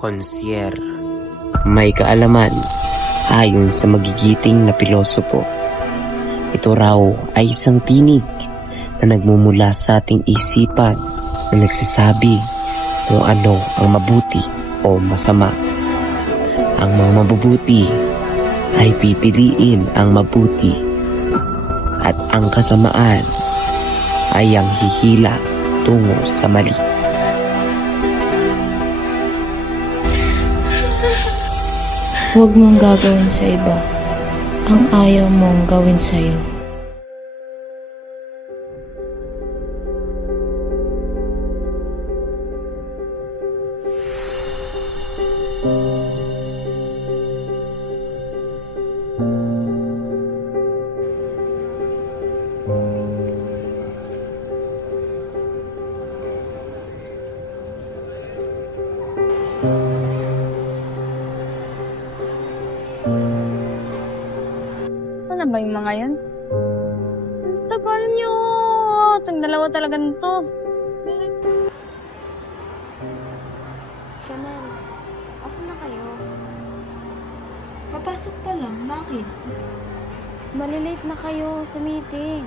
konsiyer. May kaalaman ayon sa magigiting na pilosopo. Ito raw ay isang tinig na nagmumula sa ating isipan na nagsasabi kung ano ang mabuti o masama. Ang mga mabubuti ay pipiliin ang mabuti at ang kasamaan ay ang hihila tungo sa mali. Huwag mong gagawin sa iba ang ayaw mong gawin sa'yo. Ba yung mga yun? Tagal nyo! Itong dalawa talaga nito. Chanel, asan na kayo? Papasok pa lang, bakit? Malilate na kayo sa meeting.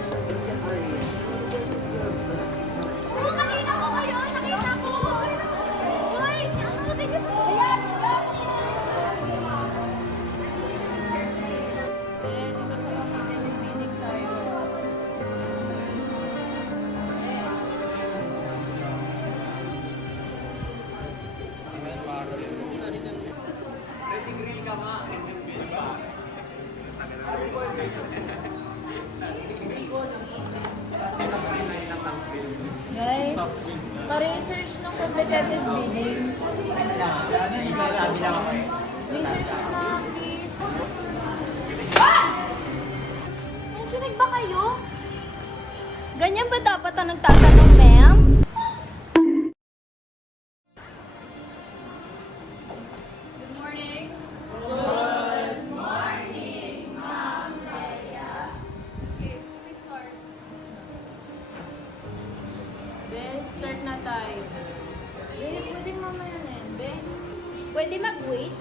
Guys, pa-research ng competitive bidding. Research na lang, please. Nakikinig ba kayo? Ganyan ba dapat ang nagtatanong, ma'am? Pwede mag-wait?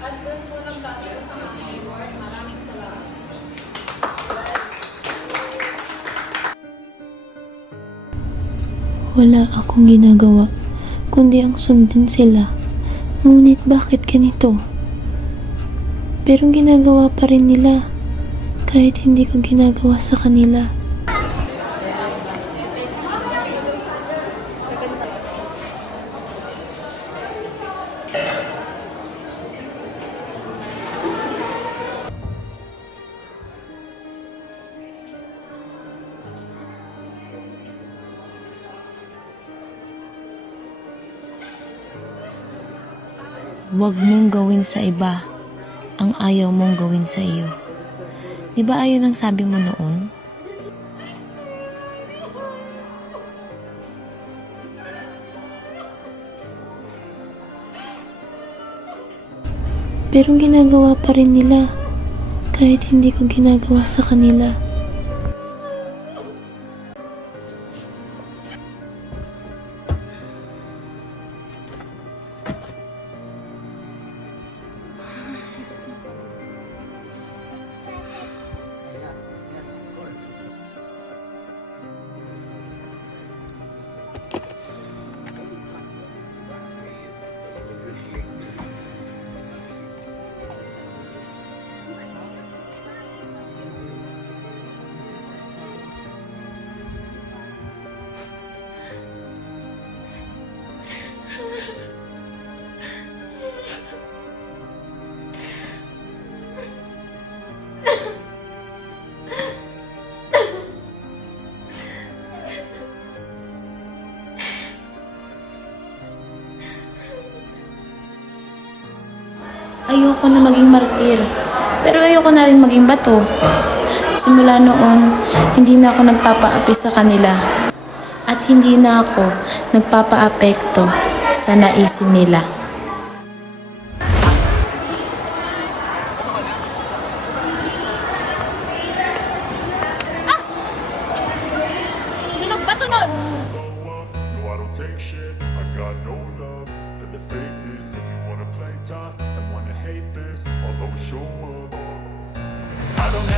Advance mo ng sa amin. Maraming salamat. Wala akong ginagawa, kundi ang sundin sila. Ngunit bakit ganito? Pero ginagawa pa rin nila, kahit hindi ko ginagawa sa kanila. Huwag mong gawin sa iba ang ayaw mong gawin sa iyo. Di ba ayon ang sabi mo noon? Pero ginagawa pa rin nila kahit hindi ko ginagawa sa kanila. Ayoko na maging martir. Pero ayoko na rin maging bato. Simula noon, hindi na ako nagpapaapi sa kanila. At hindi na ako nagpapaapekto sa naisin nila.